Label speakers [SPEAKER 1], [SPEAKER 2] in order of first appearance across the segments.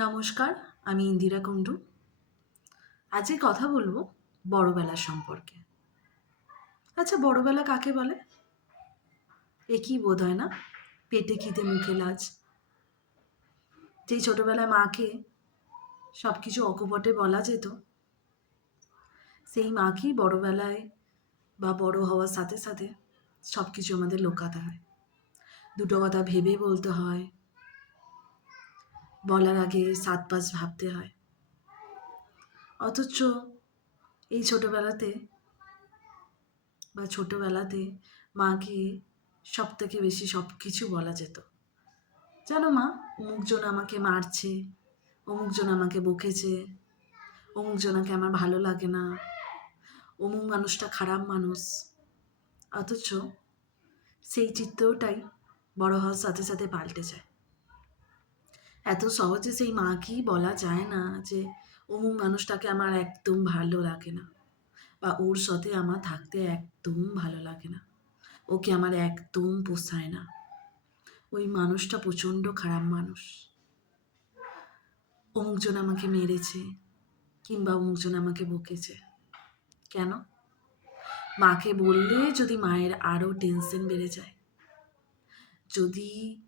[SPEAKER 1] নমস্কার, আমি ইন্দিরা কুণ্ডু। আজকে কথা বলব বড়বেলা সম্পর্কে। আচ্ছা বড়বেলা কাকে বলে? এ কি বোধ হয় না? পেটে খিদে, মুখে লাজ। যেই ছোটোবেলায় মাকে সব কিছু অকপটে বলা যেত, সেই মাকেই বড়বেলায় বা বড় হওয়ার সাথে সাথে সব কিছু আমাদের লোকাতে হয়। দুটো কথা ভেবে বলতে হয় বলার আগে সাত পাঁচ ভাবতে হয়। অথচ এই ছোটোবেলাতে বা ছোটোবেলাতে মাকে সব থেকে বেশি সব কিছু বলা যেত। জানো মা অমুকজন আমাকে মারছে অমুকজন আমাকে বকেছে অমুকজনাকে আমার ভালো লাগে না, অমুক মানুষটা খারাপ মানুষ। অথচ সেই চিত্রটাই বড় হওয়ার সাথে সাথে পাল্টে যায়। এত সহজে সেই মাকেই বলা যায় না যে অমুক মানুষটাকে আমার একদম ভালো লাগে না বা ওর সাথে আমার থাকতে একদম ভালো লাগে না। ওকে আমার একদম পোষায় না। ওই মানুষটা প্রচণ্ড খারাপ মানুষ। অমুকজন আমাকে মেরেছে কিংবা অমুকজন আমাকে বকেছে। কেন? মাকে বললে যদি মায়ের আরও টেনশন বেড়ে যায়। যদি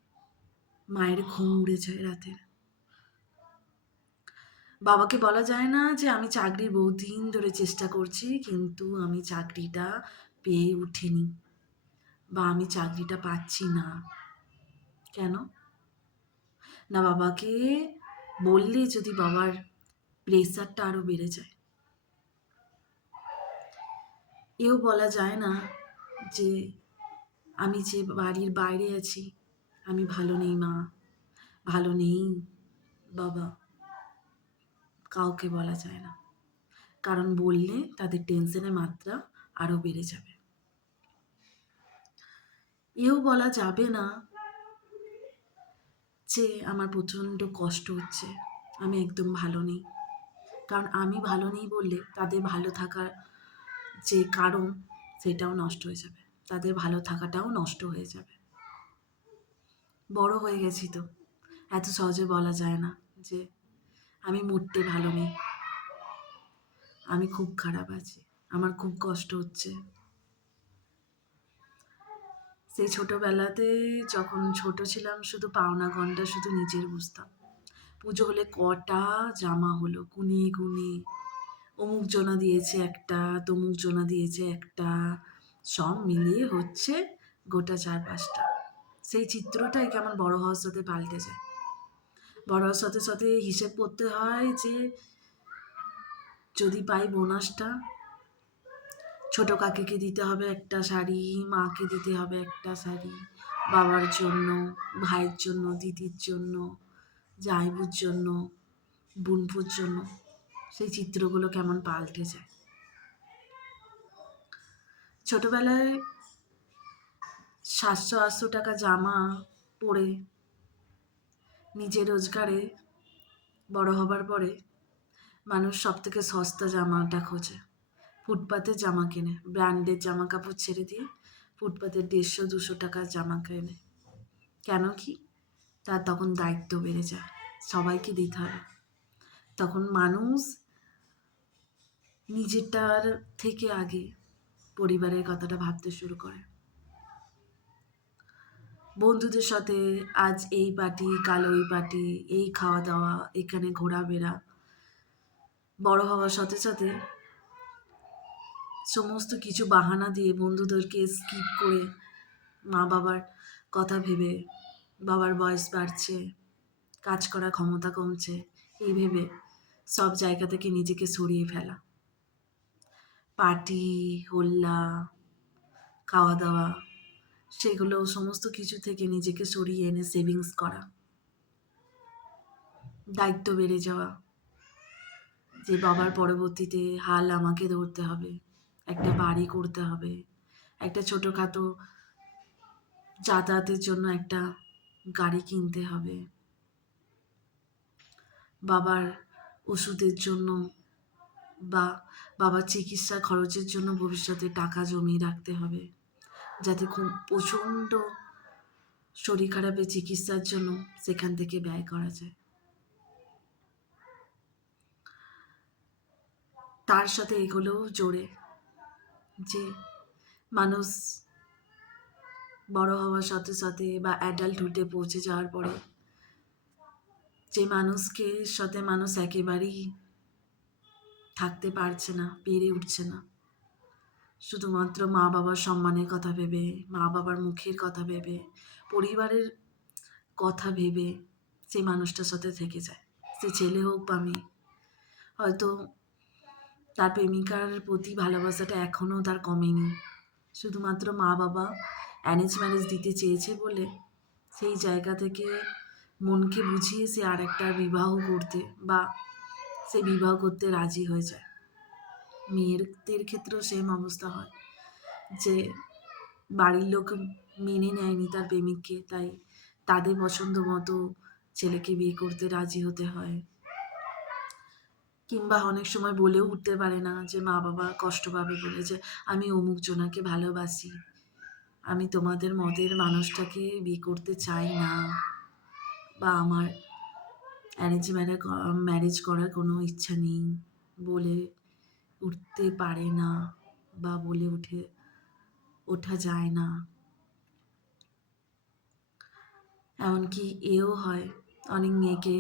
[SPEAKER 1] মায়ের ঘুম উড়ে যায় রাতের। বাবাকে বলা যায় না যে আমি চাকরির বহুদিন ধরে চেষ্টা করছি, কিন্তু আমি চাকরিটা পেয়ে উঠিনি বা আমি চাকরিটা পাচ্ছি না। কেন? না, বাবাকে বললে যদি বাবার প্রেসারটা আরও বেড়ে যায়। এও বলা যায় না যে আমি যে বাড়ির বাইরে আছি আমি ভালো নেই, মা। ভালো নেই, বাবা। কাউকে বলা যায় না। কারণ বললে তাদের টেনশনের মাত্রা আরও বেড়ে যাবে। এও বলা যাবে না যে আমার প্রচণ্ড কষ্ট হচ্ছে। আমি একদম ভালো নেই। কারণ আমি ভালো নেই বললে তাদের ভালো থাকার যে কারণ সেটাও নষ্ট হয়ে যাবে। তাদের ভালো থাকাটাও নষ্ট হয়ে যাবে। বড় হয়ে গেছি তো। এত সহজে বলা যায় না যে আমি মোটে ভালো নেই আমি খুব খারাপ আছি, আমার খুব কষ্ট হচ্ছে। সেই ছোটোবেলাতে যখন ছোট ছিলাম, শুধু পাওনা গন্ডা শুধু নিজের বুঝতাম। পুজো হলে কটা জামা হলো গুনে গুনে অমুক জনা দিয়েছে একটা, তমুক জনা দিয়েছে একটা, সব মিলিয়ে হচ্ছে গোটা চার পাঁচটা। সেই চিত্রটাই কেমন বড় হওয়ার সাথে পাল্টে যায়। বড় হওয়ার সাথে সাথে হিসেব করতে হয় যে যদি পাই বোনাসটা, ছোট কাকিকে দিতে হবে একটা শাড়ি, মাকে দিতে হবে একটা শাড়ি, বাবার জন্য, ভাইয়ের জন্য, দিদির জন্য জাইবুর জন্য, বোনপুর জন্য, সেই চিত্রগুলো কেমন পাল্টে যায়। ছোটবেলায় সাতশো আটশো টাকা জামা পরে নিজের রোজগারে বড় হবার পরে মানুষ সব থেকে সস্তা জামাটা খোঁজে। ফুটপাতের জামা কেনে, ব্র্যান্ডের জামা কাপড় ছেড়ে দিয়ে ফুটপাতের দেড়শো, দুশো টাকার জামা কেনে। কেন কি? তার তখন দায়িত্ব বেড়ে যায়, সবাইকে দিতে হবে। তখন মানুষ নিজেরটার থেকে আগে পরিবারের কথাটা ভাবতে শুরু করে। বন্ধুদের সাথে আজ এই পার্টি কাল ওই পার্টি এই খাওয়া দাওয়া এখানে ঘোরাফেরা, বড় হওয়ার সাথে সাথে সমস্ত কিছু বাহানা দিয়ে বন্ধুদেরকে স্কিপ করে মা বাবার কথা ভেবে, বাবার বয়স বাড়ছে, কাজ করার ক্ষমতা কমছে, এই ভেবে সব জায়গা থেকে নিজেকে সরিয়ে ফেলা। পার্টি হোল্লা খাওয়া দাওয়া সেগুলো সমস্ত কিছু থেকে নিজেকে সরিয়ে এনে সেভিংস করা। দায়িত্ব বেড়ে যাওয়া। যে বাবার পরবর্তীতে হাল আমাকে ধরতে হবে, একটা বাড়ি করতে হবে, একটা ছোটোখাটো যাতায়াতের জন্য একটা গাড়ি কিনতে হবে। বাবার ওষুধের জন্য বা বাবার চিকিৎসা খরচের জন্য ভবিষ্যতে টাকা জমিয়ে রাখতে হবে। যাতে খুব প্রচণ্ড শরীর খারাপের চিকিৎসার জন্য সেখান থেকে ব্যয় করা যায়। তার সাথে এগুলোও জোরে যে মানুষ বড় হওয়ার সাথে সাথে বা অ্যাডাল্টহুডে পৌঁছে যাওয়ার পরে যে মানুষকে সাথে মানুষ একেবারেই থাকতে পারছে না, পেরে উঠছে না। শুধুমাত্র মা বাবার সম্মানের কথা ভেবে মা বাবার মুখের কথা ভেবে, পরিবারের কথা ভেবে সেই মানুষটার সাথে থেকে যায়। সে ছেলে হোক বা মেয়ে। হয়তো তার প্রেমিকার প্রতি ভালোবাসাটা এখনও তার কমেনি। শুধুমাত্র মা বাবা অ্যারেঞ্জ ম্যারেজ দিতে চেয়েছে বলে সেই জায়গা থেকে মনকে বুঝিয়ে সে আরেকটা বিবাহ করতে বা সে বিবাহ করতে রাজি হয়ে যায়। মেয়েদের ক্ষেত্রেও সেম অবস্থা হয়। যে বাড়ির লোক মেনে নেয়নি তার প্রেমিককে, তাই তাদের পছন্দ মতো ছেলেকে বিয়ে করতে রাজি হতে হয়। কিংবা অনেক সময় বলেও উঠতে পারে না যে, মা বাবা কষ্ট পাবে বলে যে, আমি অমুক জনাকে ভালোবাসি। আমি তোমাদের মতের মানুষটাকে বিয়ে করতে চাই না। বা, আমার অ্যারেঞ্জ ম্যারেজ করার কোনো ইচ্ছা নেই, বলে উঠতে পারে না বা বলে উঠে, ওঠা যায় না। এমনকি এও হয়, অনেক মেয়েকে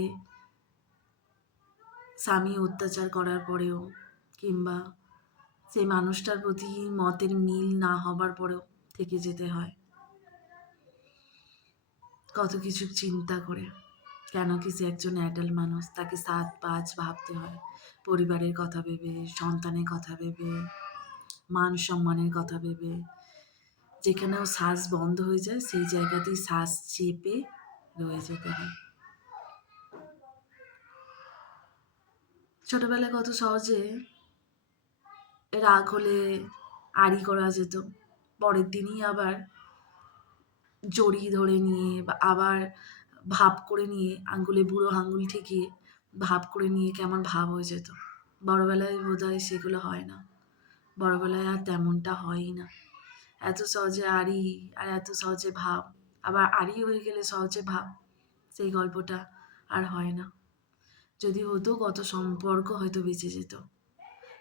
[SPEAKER 1] স্বামী অত্যাচার করার পরেও কিংবা সেই মানুষটার প্রতি মতের মিল না হবার পরেও থেকে যেতে হয়। কত কিছু চিন্তা করে। কেন কি সে একজন অ্যাডাল্ট মানুষ, তাকে সাত পাঁচ ভাবতে হয়। পরিবারের কথা ভেবে, সন্তানের কথা ভেবে, মান সম্মানের কথা ভেবে। যেখানেও শ্বাস বন্ধ হয়ে যায়, সেই জায়গাতেই শ্বাস চেপে রয়ে যেতে হয়। ছোটবেলায় কত সহজে রাগ হলে আড়ি করা যেত। পরের দিনই আবার জড়ি ধরে নিয়ে আবার ভাব করে নিয়ে আঙ্গুলে বুড়ো আঙ্গুল ঠেকিয়ে ভাব করে নিয়ে কেমন ভাব হয়ে যেত। বড়বেলায় বোধ হয় সেগুলো হয় না। বড়বেলায় আর তেমনটা হয়ই না। এত সহজে আড়ি আর এত সহজে ভাব, আবার আড়ি হয়ে গেলে সহজে ভাব, সেই গল্পটা আর হয় না। যদি হতো কত সম্পর্ক হয়তো বেঁচে যেত।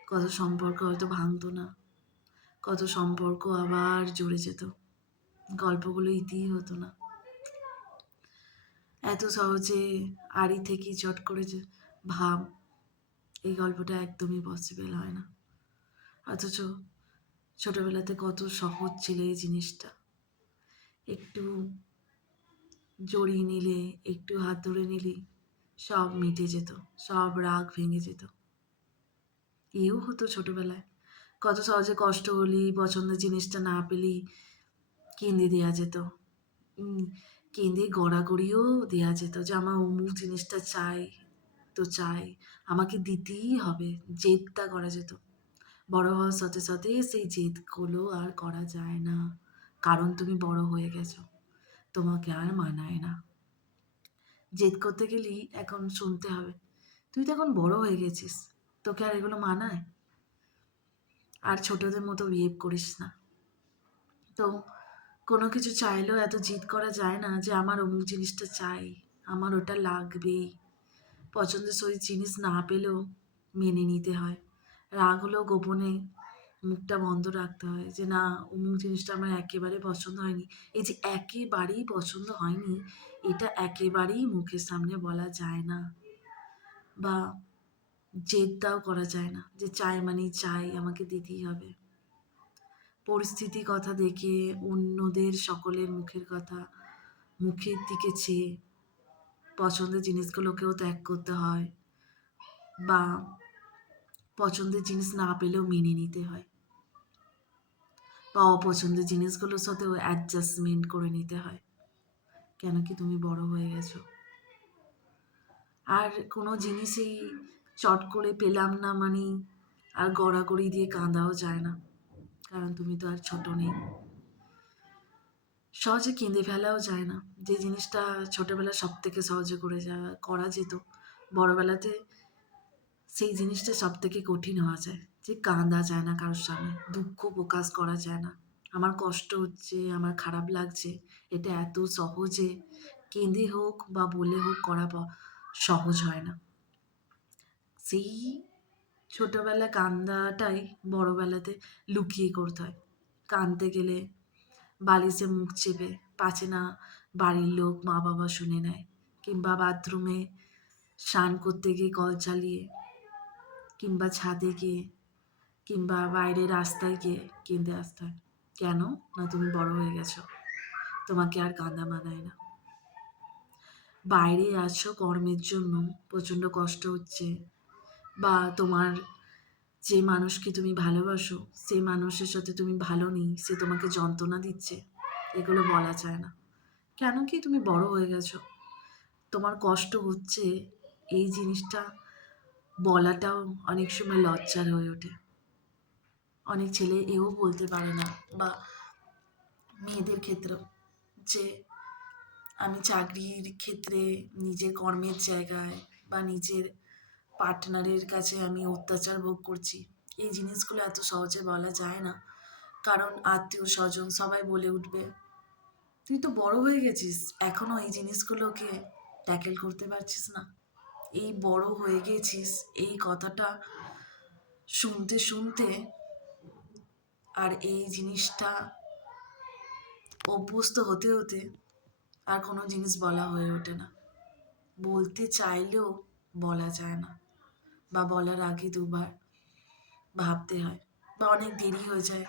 [SPEAKER 1] কত সম্পর্ক হয়তো ভাঙতো না। কত সম্পর্ক আবার জুড়ে যেত। গল্পগুলো ইতিই হতো না। এত সহজে আড়ি থেকে চট করে যে, ভাব, এই গল্পটা একদমই পসিবল হয় না। অথচ ছোটবেলাতে কত সহজ ছিল এই জিনিসটা। একটু জড়িয়ে নিলে, একটু হাত ধরে নিলে সব মিটে যেত, সব রাগ ভেঙে যেত। এও হতো ছোটবেলায়। কত সহজে কষ্ট হলি পছন্দের জিনিসটা না পেলি কেঁদে দেওয়া যেত। কেঁদে গড়াগড়িও দেওয়া যেত যে আমার অমুক জিনিসটা চাই, তো চাই। আমাকে দিতেই হবে, জেদটা করা যেত। বড় হওয়ার সাথে সাথে সেই জেদগুলো আর করা যায় না। কারণ তুমি বড় হয়ে গেছো, তোমাকে আর মানায় না। জেদ করতে গেলেই এখন শুনতে হবে, তুই তো এখন বড় হয়ে গেছিস, তোকে আর এগুলো মানায়? আর ছোটদের মতো বিহেভ করিস না। তো কোনো কিছু চাইলেও এত জিদ করা যায় না যে আমার অমুক জিনিসটা চাই, আমার ওটা লাগবেই। পছন্দের শরীর জিনিস না পেলেও মেনে নিতে হয়। রাগ হলেও গোপনে মুখটা বন্ধ রাখতে হয় যে না, অমুক জিনিসটা আমার একেবারে পছন্দ হয়নি। এই যে একেবারেই পছন্দ হয়নি, এটা একেবারেই মুখের সামনে বলা যায় না বা জেদটাও করা যায় না যে চাই মানে চাই, আমাকে দিতেই হবে। পরিস্থিতির কথা দেখে অন্যদের সকলের মুখের কথা, মুখের দিকে চেয়ে পছন্দের জিনিসগুলোকেও ত্যাগ করতে হয় বা পছন্দের জিনিস না পেলেও মেনে নিতে হয় বা অপছন্দের জিনিসগুলোর সাথেও অ্যাডজাস্টমেন্ট করে নিতে হয়। কেন কি তুমি বড় হয়ে গেছো? আর কোনো জিনিসই চট করে পেলাম না মানে আর গড়াগড়ি দিয়ে কাঁদাও যায় না। কারণ তুমি তো আর ছোট নেই। সহজে কেঁদে ফেলাও যায় না। যে জিনিসটা ছোটোবেলা সব থেকে সহজে করে যা, করা যেত, বড়বেলাতে সেই জিনিসটা সব থেকে কঠিন হওয়া যায়। যে কাঁদা যায় না কারোর সামনে, দুঃখ প্রকাশ করা যায় না। আমার কষ্ট হচ্ছে, আমার খারাপ লাগছে, এটা এত সহজে কেঁদে হোক বা বলে হোক করা সহজ হয় না। সেই ছোটোবেলায় কান্দাটাই বড়োবেলাতে লুকিয়ে করতে হয়। কাঁদতে গেলে বালিশে মুখ চেপে পাছে না বাড়ির লোক মা বাবা শুনে নেয় কিংবা বাথরুমে স্নান করতে গিয়ে কল চালিয়ে কিংবা ছাদে গিয়ে কিংবা বাইরে রাস্তায় গিয়ে কিনতে আসতে হয়। কেন? না তুমি বড় হয়ে গেছো। তোমাকে আর কাঁদা মানায় না। বাইরে আছো কর্মের জন্য, প্রচণ্ড কষ্ট হচ্ছে। বা তোমার যে মানুষকে তুমি ভালোবাসো সেই মানুষের সাথে তুমি ভালো নেই, সে তোমাকে যন্ত্রণা দিচ্ছে, এগুলো বলা যায় না। কেন কি তুমি বড় হয়ে গেছো? তোমার কষ্ট হচ্ছে, এই জিনিসটা বলাটাও অনেক সময় লজ্জার হয়ে ওঠে। অনেক ছেলে এও বলতে পারে না, বা মেয়েদের ক্ষেত্রেও যে আমি চাকরির ক্ষেত্রে নিজের কর্মের জায়গায় বা নিজের পার্টনারের কাছে আমি অত্যাচার ভোগ করছি। এই জিনিসগুলো এত সহজে বলা যায় না। কারণ আত্মীয় স্বজন সবাই বলে উঠবে, তুই তো বড় হয়ে গেছিস এখনও এই জিনিসগুলোকে ট্যাকেল করতে পারছিস না। এই বড় হয়ে গেছিস, এই কথাটা শুনতে শুনতে আর এই জিনিসটা অভ্যস্ত হতে হতে আর কোনো জিনিস বলা হয়ে ওঠে না। বলতে চাইলেও বলা যায় না। বা বলার আগে দুবার ভাবতে হয় বা অনেক দেরি হয়ে যায়,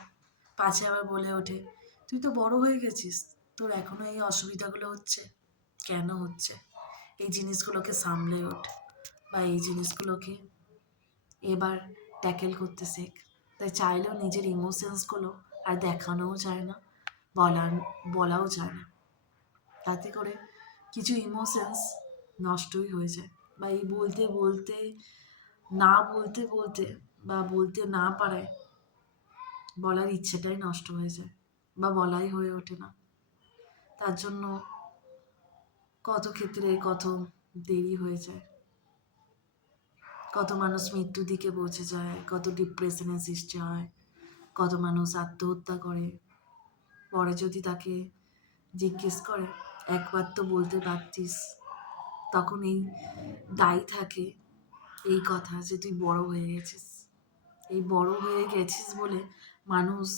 [SPEAKER 1] পাছে আবার বলে ওঠে, তুই তো বড় হয়ে গেছিস, তোর এখনও এই অসুবিধাগুলো হচ্ছে? কেন হচ্ছে? এই জিনিসগুলোকে সামলে ওঠ বা এই জিনিসগুলোকে এবার ট্যাকেল করতে শেখ। তাই চাইলেও নিজের ইমোশনসগুলো আর দেখানোও যায় না বলার বলাও যায় না। তাতে করে কিছু ইমোশনস নষ্টই হয়ে যায় বা এই বলতে বলতে না বলতে বলতে বা বলতে না পারায় বলার ইচ্ছেটাই নষ্ট হয়ে যায় বা বলাই হয়ে ওঠে না। তার জন্য কত ক্ষেত্রে কত দেরি হয়ে যায়। কত মানুষ মৃত্যুর দিকে পৌঁছে যায়, কত ডিপ্রেশনের সৃষ্টি হয়, কত মানুষ আত্মহত্যা করে। পরে যদি তাকে জিজ্ঞেস করে, একবার তো বলতে পারতিস। তখন এই দায়ী থাকে এই কথা যে তুই বড় হয়ে গেছিস। এই বড় হয়ে গেছিস বলে মানুষ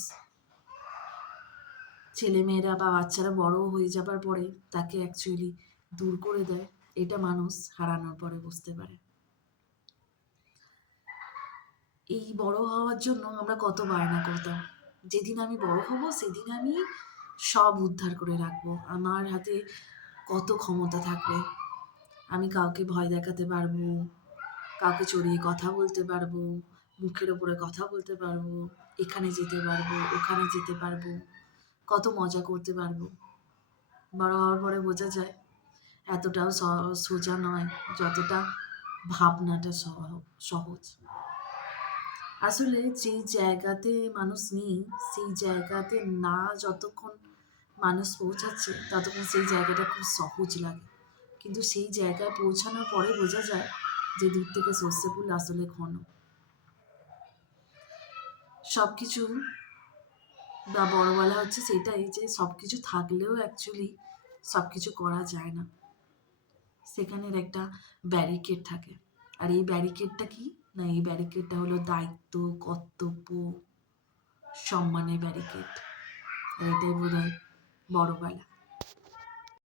[SPEAKER 1] ছেলেমেয়েরা বা বাচ্চারা বড় হয়ে যাবার পরে তাকে অ্যাকচুয়ালি দূর করে দেয়। এটা মানুষ হারানোর পরে বুঝতে পারে। এই বড় হওয়ার জন্য আমরা কত বায়না করতাম। যেদিন আমি বড় হব সেদিন আমি সব উদ্ধার করে রাখব। আমার হাতে কত ক্ষমতা থাকবে। আমি কাউকে ভয় দেখাতে পারব। কাউকে চড়িয়ে কথা বলতে পারব, মুখের ওপরে কথা বলতে পারব, এখানে যেতে পারব, ওখানে যেতে পারব, কত মজা করতে পারব। বড় হওয়ার পরে বোঝা যায়, এতটাও সোজা নয়, যতটা ভাবনাটা সহজ। আসলে যেই জায়গাতে মানুষ নেই, সেই জায়গাতে না যতক্ষণ মানুষ পৌঁছাচ্ছে, ততক্ষণ সেই জায়গাটা খুব সহজ লাগে। কিন্তু সেই জায়গায় পৌঁছানোর পরে বোঝা যায় যে দূর থেকে সর্ষে ফুল আসলে ঘন। সব কিছু বা বড়বেলা হচ্ছে সেটাই যে সব কিছু থাকলেও অ্যাকচুয়ালি সব কিছু করা যায় না। সেখানের একটা ব্যারিকেড থাকে। আর এই ব্যারিকেডটা কি? না, এই ব্যারিকেডটা হলো দায়িত্ব, কর্তব্য, সম্মানের ব্যারিকেড এটাই বোধ হয় বড়বেলা